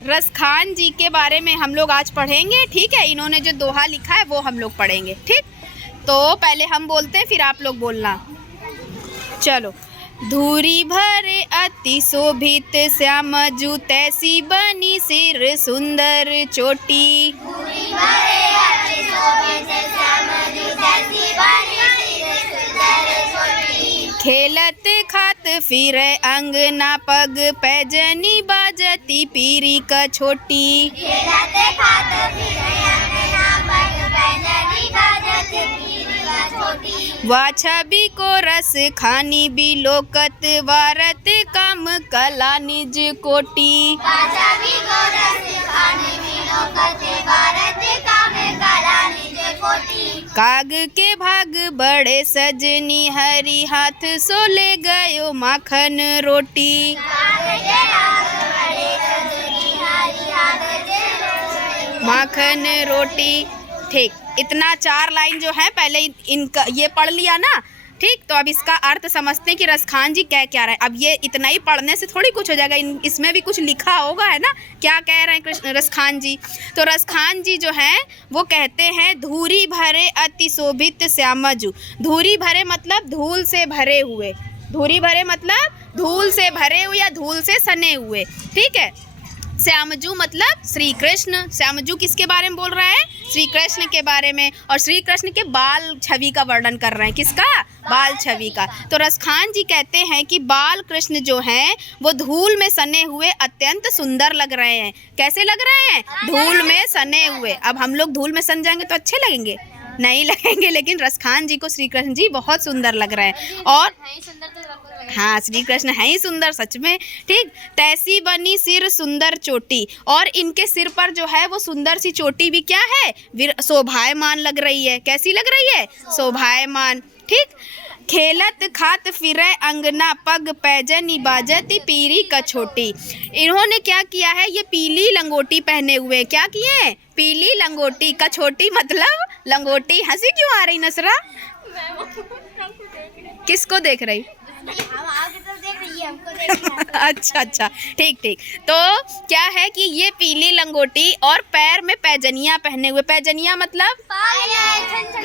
रसखान जी के बारे में हम लोग आज पढ़ेंगे, ठीक है। इन्होंने जो दोहा लिखा है वो हम लोग पढ़ेंगे, ठीक। तो पहले हम बोलते हैं, फिर आप लोग बोलना। चलो। धूरी भरे अति शोभित श्याम जू तैसी बनी सिर सुंदर चोटी। धूरी भरे अति शोभित श्याम जू तैसी बनी सिर सुंदर चोटी। खेलत खात फिर अंगना पग पैजनी बाजती पीरी का छोटी। खेलत खात फिर अंगना पग पैजनी बाजती पीरी का छोटी। वा छवि को रस खानी बिलोकत वारत काम कला निज कोटि। वा छवि को रस खानी बिलोकत वारत काम कला निज कोटि। काग के भाग बड़े सजनी हरी हाथ सो ले गयो माखन रोटी। माखन रोटी, ठीक। इतना 4 लाइन जो है पहले इनका ये पढ़ लिया ना, ठीक। तो अब इसका अर्थ समझते हैं कि रसखान जी कह क्या रहे हैं। अब ये इतना ही पढ़ने से थोड़ी कुछ हो जाएगा, इसमें भी कुछ लिखा होगा, है ना, क्या कह रहे हैं रसखान जी। तो रसखान जी जो हैं वो कहते हैं धूरी भरे अति शोभित श्यामजू। धूरी भरे मतलब धूल से भरे हुए, धूरी भरे मतलब धूल से भरे हुए या धूल से सने हुए, ठीक है। श्यामजू मतलब श्री कृष्ण। श्यामजू किसके बारे में बोल रहा है? श्री कृष्ण के बारे में। और श्री कृष्ण के बाल छवि का वर्णन कर रहे हैं। किसका? बाल छवि का। तो रसखान जी कहते हैं कि बाल कृष्ण जो हैं वो धूल में सने हुए अत्यंत सुंदर लग रहे हैं। कैसे लग रहे हैं? धूल में सने हुए। अब हम लोग धूल में सन जाएंगे तो अच्छे लगेंगे? नहीं लगेंगे, लेकिन रसखान जी को श्री कृष्ण जी बहुत सुंदर लग रहे हैं। और हाँ, श्री कृष्ण है ही सुंदर सच में, ठीक। तैसी बनी सिर सुंदर चोटी, और इनके सिर पर जो है वो सुंदर सी चोटी भी क्या है? शोभायमान लग रही है। कैसी लग रही है? शोभायमान, ठीक। खेलत खात फिरे अंगना पग पैजनी बाजती पीरी का छोटी। इन्होंने क्या किया है? ये पीली लंगोटी पहने हुए। क्या किए हैं? पीली लंगोटी का छोटी मतलब लंगोटी। हंसी क्यों आ रही नसरा? किसको देख रही? अच्छा अच्छा, ठीक ठीक। तो क्या है कि ये पीली लंगोटी और पैर में पैजनिया पहने हुए। पैजनिया मतलब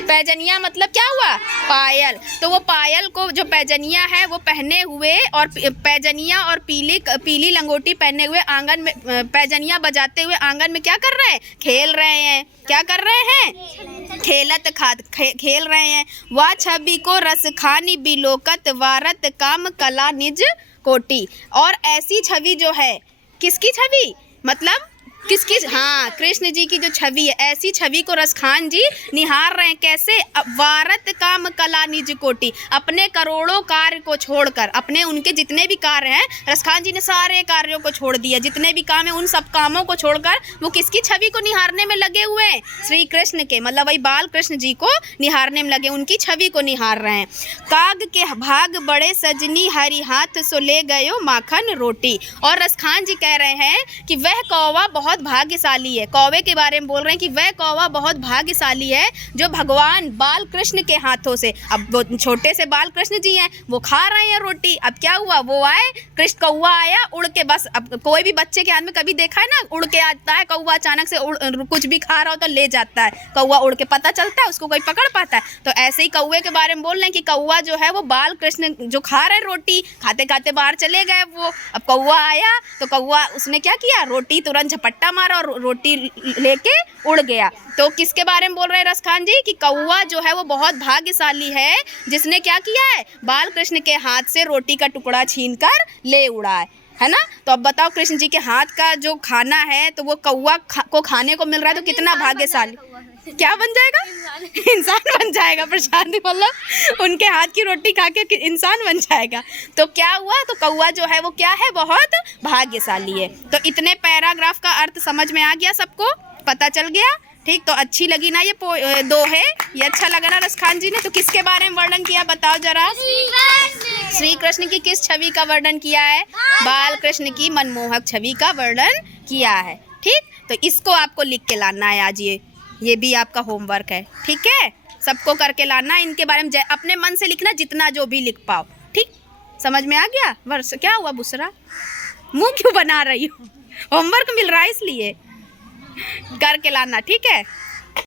पैजनिया मतलब क्या हुआ? पायल। तो वो पायल को जो पैजनिया है वो पहने हुए और पैजनिया और पीली लंगोटी पहने हुए आंगन में पैजनिया बजाते हुए आंगन में क्या कर रहे हैं? खेल रहे हैं। क्या कर रहे हैं? खेलत खात खेल रहे हैं। वाह छवि को रस खानी बिलोकत वारत काम कला निज कोटि। और ऐसी छवि जो है, किसकी छवि? मतलब किसकी? हाँ, कृष्ण जी की जो छवि है, ऐसी छवि को रसखान जी निहार रहे हैं। कैसे? वारत काम कला निज कोटि। अपने करोड़ों कार्य को छोड़कर, अपने उनके जितने भी कार्य हैं, रसखान जी ने सारे कार्यों को छोड़ दिया। जितने भी काम है उन सब कामों को छोड़कर वो किसकी छवि को निहारने में लगे हुए हैं? श्री कृष्ण के, मतलब वही बाल कृष्ण जी को निहारने में लगे, उनकी छवि को निहार रहे हैं। काग के भाग बड़े सजनी हरी हाथ सो ले गयो माखन रोटी। और रसखान जी कह रहे हैं कि वह कौवा बहुत भाग्यशाली है। कौवे के बारे में बोल रहे हैं कि वह कौवा बहुत भाग्यशाली है जो भगवान बाल कृष्ण के हाथों से, अब वो छोटे से बाल कृष्ण जी हैं, वो खा रहे हैं रोटी। अब क्या हुआ? वो आए, कृष्ण कौवा आया उड़ के, बस अब कोई भी बच्चे के हाथ में कभी देखा है ना, उड़ के आता है कौवा, अचानक से कुछ भी खा रहा हो तो ले जाता है कौवा, उड़ के पता चलता है, उसको कोई पकड़ पाता है। तो ऐसे ही कौवे के बारे में बोल रहे हैं कि कौवा जो है वो बाल कृष्ण जो खा रहे रोटी, खाते खाते बाहर चले गए वो। अब कौवा आया तो कौवा उसने क्या किया? रोटी तुरंत झपट्टा मारा और रोटी लेके उड़ गया। तो किसके बारे में बोल रहे हैं रसखान जी? कि कौवा जो है वो बहुत भाग्यशाली है जिसने क्या किया है? बाल कृष्ण के हाथ से रोटी का टुकड़ा छीनकर ले उड़ा है ना। तो अब बताओ, कृष्ण जी के हाथ का जो खाना है तो वो कौवा को खाने को मिल रहा है, तो कितना भाग्यशाली। क्या बन जाएगा? इंसान बन जाएगा। प्रशांत मतलब उनके हाथ की रोटी खा के इंसान बन जाएगा। तो क्या हुआ? तो कौवा जो है वो क्या है? बहुत भाग्यशाली है। तो इतने पैराग्राफ का अर्थ समझ में आ गया? सबको पता चल गया? ठीक। तो अच्छी लगी ना ये दोहे? ये अच्छा लगा ना रसखान जी ने? तो किसके बारे में वर्णन किया बताओ जरा? श्री कृष्ण की किस छवि का वर्णन किया है? बाल कृष्ण की मनमोहक छवि का वर्णन किया है, ठीक। तो इसको आपको लिख के लाना है आज। ये भी आपका होमवर्क है, ठीक है। सबको करके लाना। इनके बारे में अपने मन से लिखना, जितना जो भी लिख पाओ, ठीक। समझ में आ गया? वर्ष क्या हुआ बुसरा? मुंह क्यों बना रही हो? होमवर्क मिल रहा है इसलिए करके लाना, ठीक है।